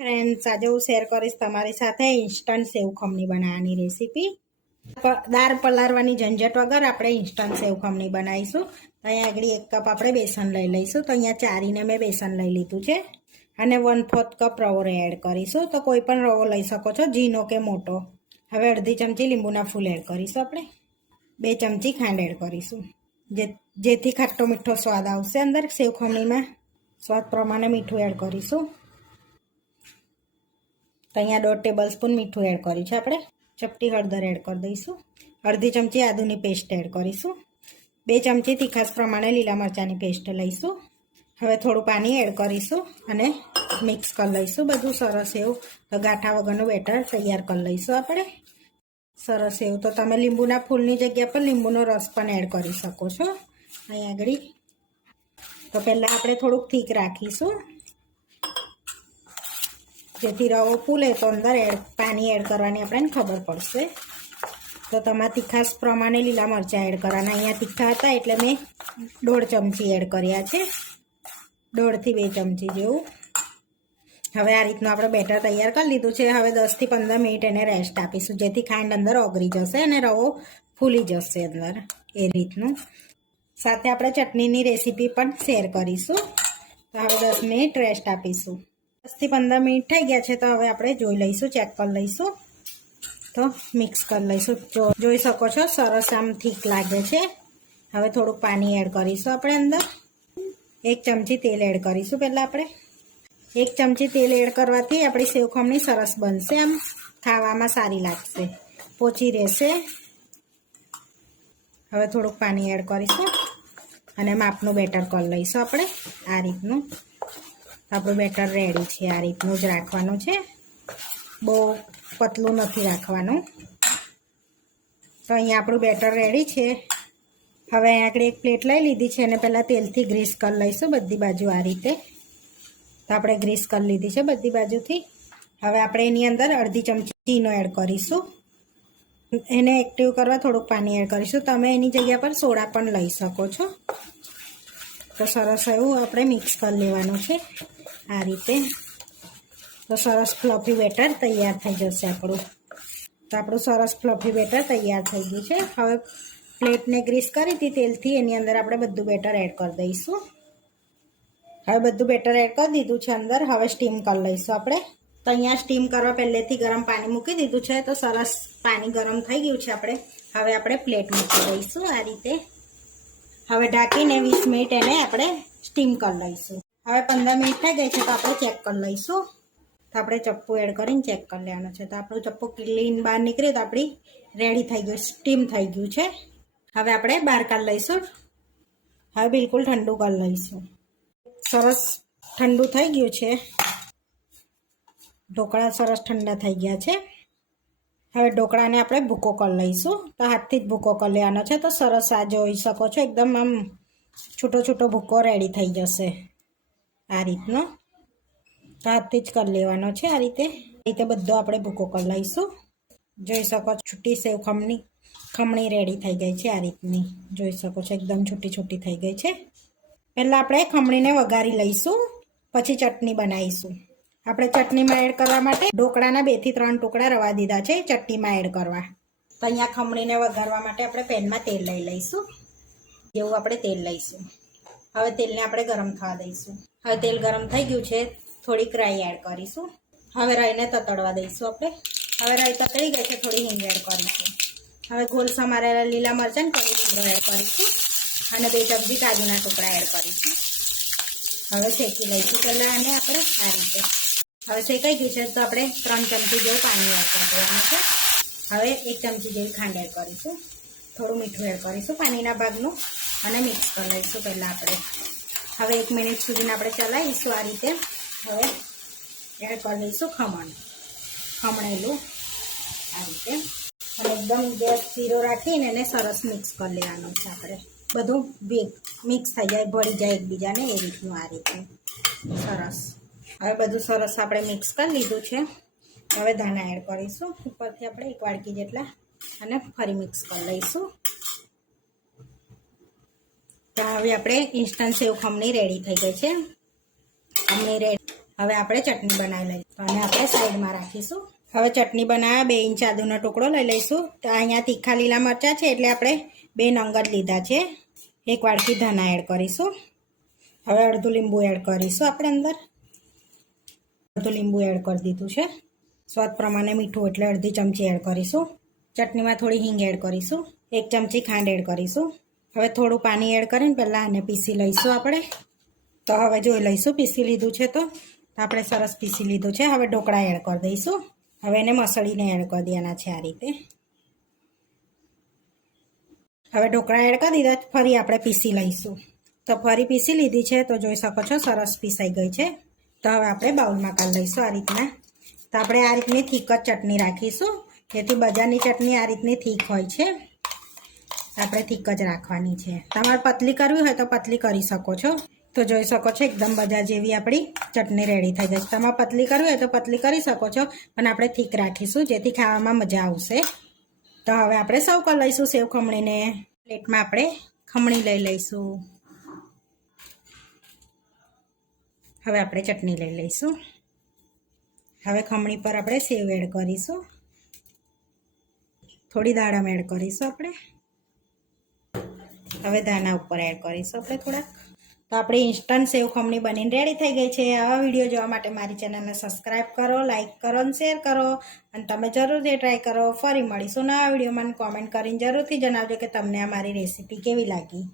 Friends, આજે હું share કરીશ તમારી સાથે ઇન્સ્ટન્ટ સેવ ખમણી બનાવવાની રેસીપી. દાળ પલાળવાની ઝંઝટ વગર આપણે ઇન્સ્ટન્ટ સેવ ખમણી બનાવીશું. તો અહીંયા આગળ 1 કપ આપણે બેસન લઈ લઈશું. તો અહીંયા ચારીને મેં બેસન લઈ લીધું છે અને 1/4 કપ રવો એડ કરીશું. તો કોઈ પણ રવો લઈ શકો છો, ઝીણો કે મોટો. હવે અડધી ચમચી લીંબુના ફૂલ એડ કરીશું. આપણે 2 ચમચી ખાંડ એડ કરીશું, જેથી ખાટો મીઠો સ્વાદ આવશે અંદર સેવ ખમણીમાં. સ્વાદ પ્રમાણે મીઠું એડ કરીશું. તો અહીંયા 1.5 ટેબલ સ્પૂન મીઠું એડ કર્યું છે. આપણે ચપટી હળદર એડ કરી દઈશું. અડધી ચમચી આદુની પેસ્ટ એડ કરીશું. 2 ચમચી તીખાસ પ્રમાણે લીલા મરચાંની પેસ્ટ લઈશું. હવે થોડું પાણી એડ કરીશું અને મિક્સ કરી લઈશું બધું સરસ એવું. તો ગાંઠા વગરનું બેટર તૈયાર કરી લઈશું આપણે સરસ એવું. તો તમે લીંબુના ફૂલની જગ્યા પર લીંબુનો રસ પણ એડ કરી શકો છો અહીં આગળ. તો પહેલાં આપણે થોડુંક થીક રાખીશું, જેથી રવો ફૂલે તો અંદર પાણી એડ કરવાની આપણને ખબર પડશે. તો તમારા તીખાસ પ્રમાણે લીલા મરચાં એડ કરવાના. અહીંયા તીખા હતા એટલે મેં 1.5 ચમચી એડ કર્યા છે, 1.5 થી 2 ચમચી જેવું. હવે આ રીતનું આપણે બેટર તૈયાર કરી લીધું છે. હવે 10 થી 15 મિનિટ એને રેસ્ટ આપીશું, જેથી ખાંડ અંદર ઓગળી જશે અને રવો ફૂલી જશે અંદર એ રીતનું. સાથે આપણે ચટણીની રેસીપી પણ શેર કરીશું. તો હવે 10 મિનિટ રેસ્ટ આપીશું. 10 થી 15 મિનિટ થઈ ગયા છે. તો હવે આપણે જોઈ લઈશું, ચેક કરી લઈશું. તો મિક્સ કરી લઈશું. જોઈ શકો છો સરસ આમ થીક લાગે છે. હવે થોડુંક પાણી એડ કરીશું આપણે અંદર. 1 ચમચી તેલ એડ કરીશું. પહેલાં આપણે 1 ચમચી તેલ એડ કરવાથી આપણી સેવ ખમણી સરસ બનશે, આમ ખાવામાં સારી લાગશે, પોચી રહેશે. હવે થોડુંક પાણી એડ કરીશું અને માપનું બેટર કરી લઈશું આપણે આ રીતનું. આપણું બેટર રેડી છે. આ રીતનું જ રાખવાનું છે, બહુ પતલું નથી રાખવાનું. તો અહીંયા આપણું બેટર રેડી છે. હવે અહીંયા આગળ એક પ્લેટ લઈ લીધી છે અને પહેલાં તેલથી ગ્રીસ કરી લઈશું બધી બાજુ આ રીતે. તો આપણે ગ્રીસ કરી લીધી છે બધી બાજુથી. હવે આપણે એની અંદર અડધી ચમચી ચીનો એડ કરીશું. એને એક્ટિવ કરવા થોડુંક પાણી એડ કરીશું. તમે એની જગ્યા પર સોડા પણ લઈ શકો છો. તો સરસ એવું આપણે મિક્સ કરી લેવાનું છે આ રીતે. તો સરસ ફ્લફી બેટર તૈયાર થઈ જશે આપણું. તો આપણું સરસ ફ્લફી બેટર તૈયાર થઈ ગયું છે. હવે પ્લેટને ગ્રીસ કરી હતી તેલથી, એની અંદર આપણે બધું બેટર એડ કરી દઈશું. હવે બધું બેટર એડ કરી દીધું છે અંદર. હવે સ્ટીમ કરી લઈશું આપણે. તો અહીંયા સ્ટીમ કરવા પહેલેથી ગરમ પાણી મૂકી દીધું છે. તો સરસ પાણી ગરમ થઈ ગયું છે. હવે આપણે પ્લેટ મૂકી દઈશું આ રીતે. હવે ઢાંકીને 20 મિનિટ એને આપણે સ્ટીમ કરી લઈશું. હવે 15 મિનિટ થઈ ગઈ છે. તો આપણે ચેક કરી લઈશું. તો આપણે ચપ્પુ એડ કરીને ચેક કરી લેવાનું છે. તો આપણું ચપ્પુ ક્લીન બહાર નીકળ્યું તો આપણી રેડી થઈ ગયું, સ્ટીમ થઈ ગયું છે. હવે આપણે બહાર કાઢી લઈશું. હવે બિલકુલ ઠંડુ કરી લઈશું. સરસ ઠંડુ થઈ ગયું છે. ઢોકળા સરસ ઠંડા થઈ ગયા છે. હવે ઢોકળાને આપણે ભૂકો કરી લઈશું. તો હાથથી જ ભૂકો કરી લેવાનો છે. તો સરસ આ જોઈ શકો છો, એકદમ આમ છૂટો છૂટો ભૂકો રેડી થઈ જશે આ રીતનો. તો હાથથી જ કરી લેવાનો છે આ રીતે બધો આપણે ભૂકો કરી લઈશું. જોઈ શકો છો છૂટી સેવ ખમણી રેડી થઈ ગઈ છે આ રીતની. જોઈ શકો છો એકદમ છૂટી છૂટી થઈ ગઈ છે. પહેલાં આપણે ખમણીને વઘારી લઈશું, પછી ચટણી બનાવીશું. આપણે ચટણીમાં એડ કરવા માટે ઢોકળાના 2 થી 3 ટુકડા રવા દીધા છે ચટણીમાં એડ કરવા. તો અહીંયા ખમણીને વઘારવા માટે આપણે પેનમાં તેલ લઈ લઈશું. જેવું આપણે તેલ લઈશું. હવે તેલને આપણે ગરમ થવા દઈશું. હવે તેલ ગરમ થઈ ગયું છે. થોડીક રાઈ એડ કરીશું. હવે રાઈને તતડવા દઈશું આપણે. હવે રાઈ તતડી ગઈ છે. થોડી હિંગ એડ કરીશું. હવે ગોલ સમારેલા લીલા મરચાં કરી લીમડો એડ કરીશું અને 2 ચમચી કાજુના ટુકડા એડ કરીશું. હવે શેકી લઈશું પહેલાં આને આપણે આ રીતે. હવે શેકાઈ ગયું છે. તો આપણે 3 ચમચી જેવું પાણી એડ કરી દેવાનું છે. હવે 1 ચમચી જેવી ખાંડ એડ કરીશું. થોડું મીઠું એડ કરીશું પાણીના ભાગનું અને મિક્સ કરી લઈશું પહેલાં આપણે. હવે 1 મિનિટ સુધીને આપણે ચલાવીશું આ રીતે. હવે એડ કરી લઈશું ખમણેલું આ રીતે. અને એકદમ ગેસ ધીરો રાખીને એને સરસ મિક્સ કરી લેવાનું છે આપણે. બધું મિક્સ થઈ જાય, ભળી જાય એકબીજાને એ રીતનું આ રીતે સરસ. હવે બધું સરસ આપણે મિક્સ કરી લીધું છે. હવે ધાણા એડ કરીશું ઉપરથી આપણે 1 વાડકી જેટલા અને ફરી મિક્સ કરી લઈશું. તો હવે આપણે ઇન્સ્ટન્ટ સેવ ખમણી રેડી થઈ ગઈ છે. ખમણી રેડી. હવે આપણે ચટણી બનાવી લઈશું અને આપણે સાઈડમાં રાખીશું. હવે ચટણી બનાવ્યા 2 ઇંચ આદુનો ટુકડો લઈ લઈશું. તો અહીંયા તીખા લીલા મરચાં છે એટલે આપણે 2 નંગ જ લીધા છે. 1 વાડકી ધાણા એડ કરીશું. હવે અડધું લીંબુ એડ કરીશું આપણે અંદર. અડધું લીંબુ એડ કરી દીધું છે. સ્વાદ પ્રમાણે મીઠું એટલે અડધી ચમચી એડ કરીશું. ચટણીમાં થોડી હિંગ એડ કરીશું. 1 ચમચી ખાંડ એડ કરીશું. હવે થોડું પાણી એડ કરીને પહેલાં આને પીસી લઈશું આપણે. તો હવે જોઈ લઈશું પીસી લીધું છે તો આપણે સરસ પીસી લીધું છે. હવે ઢોકળા એડ કરી દઈશું. હવે એને મસળીને એડ કરી દેવાના છે આ રીતે. હવે ઢોકળા એડ કરી દીધા ફરી આપણે પીસી લઈશું. તો ફરી પીસી લીધી છે તો જોઈ શકો છો સરસ પીસાઈ ગઈ છે. તો હવે આપણે બાઉલમાં કાઢી લઈશું આ રીતના. તો આપણે આ રીતની થીક જ ચટણી રાખીશું. જેથી બજારની ચટણી આ રીતની થીક હોય છે. આપણે થીક જ રાખવાની છે. તમારે પતલી કરવી હોય તો પતલી કરી શકો છો. તો જોઈ શકો છો એકદમ બજાર જેવી આપણી ચટણી રેડી થઈ જશે. તમારે પતલી કરવી હોય તો પતલી કરી શકો છો, પણ આપણે થીક રાખીશું જેથી ખાવામાં મજા આવશે. તો હવે આપણે સર્વ કરી લઈશું સેવ ખમણીને. પ્લેટમાં આપણે ખમણી લઈ લઈશું. હવે આપણે ચટણી લઈ લઈશું. હવે ખમણી પર આપણે સેવ એડ કરીશું. થોડી દાડમ એડ કરીશું આપણે. હવે ધાણા ઉપર એડ કરીશું આપણે થોડાક. તો આપણી ઇન્સ્ટન્ટ સેવ ખમણી બનીને રેડી થઈ ગઈ છે. આવા વિડીયો જોવા માટે મારી ચેનલને સબસ્ક્રાઈબ કરો, લાઇક કરો અને શેર કરો. અને તમે જરૂરથી ટ્રાય કરો. ફરી મળીશું નવા વિડીયોમાં. કોમેન્ટ કરીને જરૂરથી જણાવજો કે તમને આ મારી રેસીપી કેવી લાગી.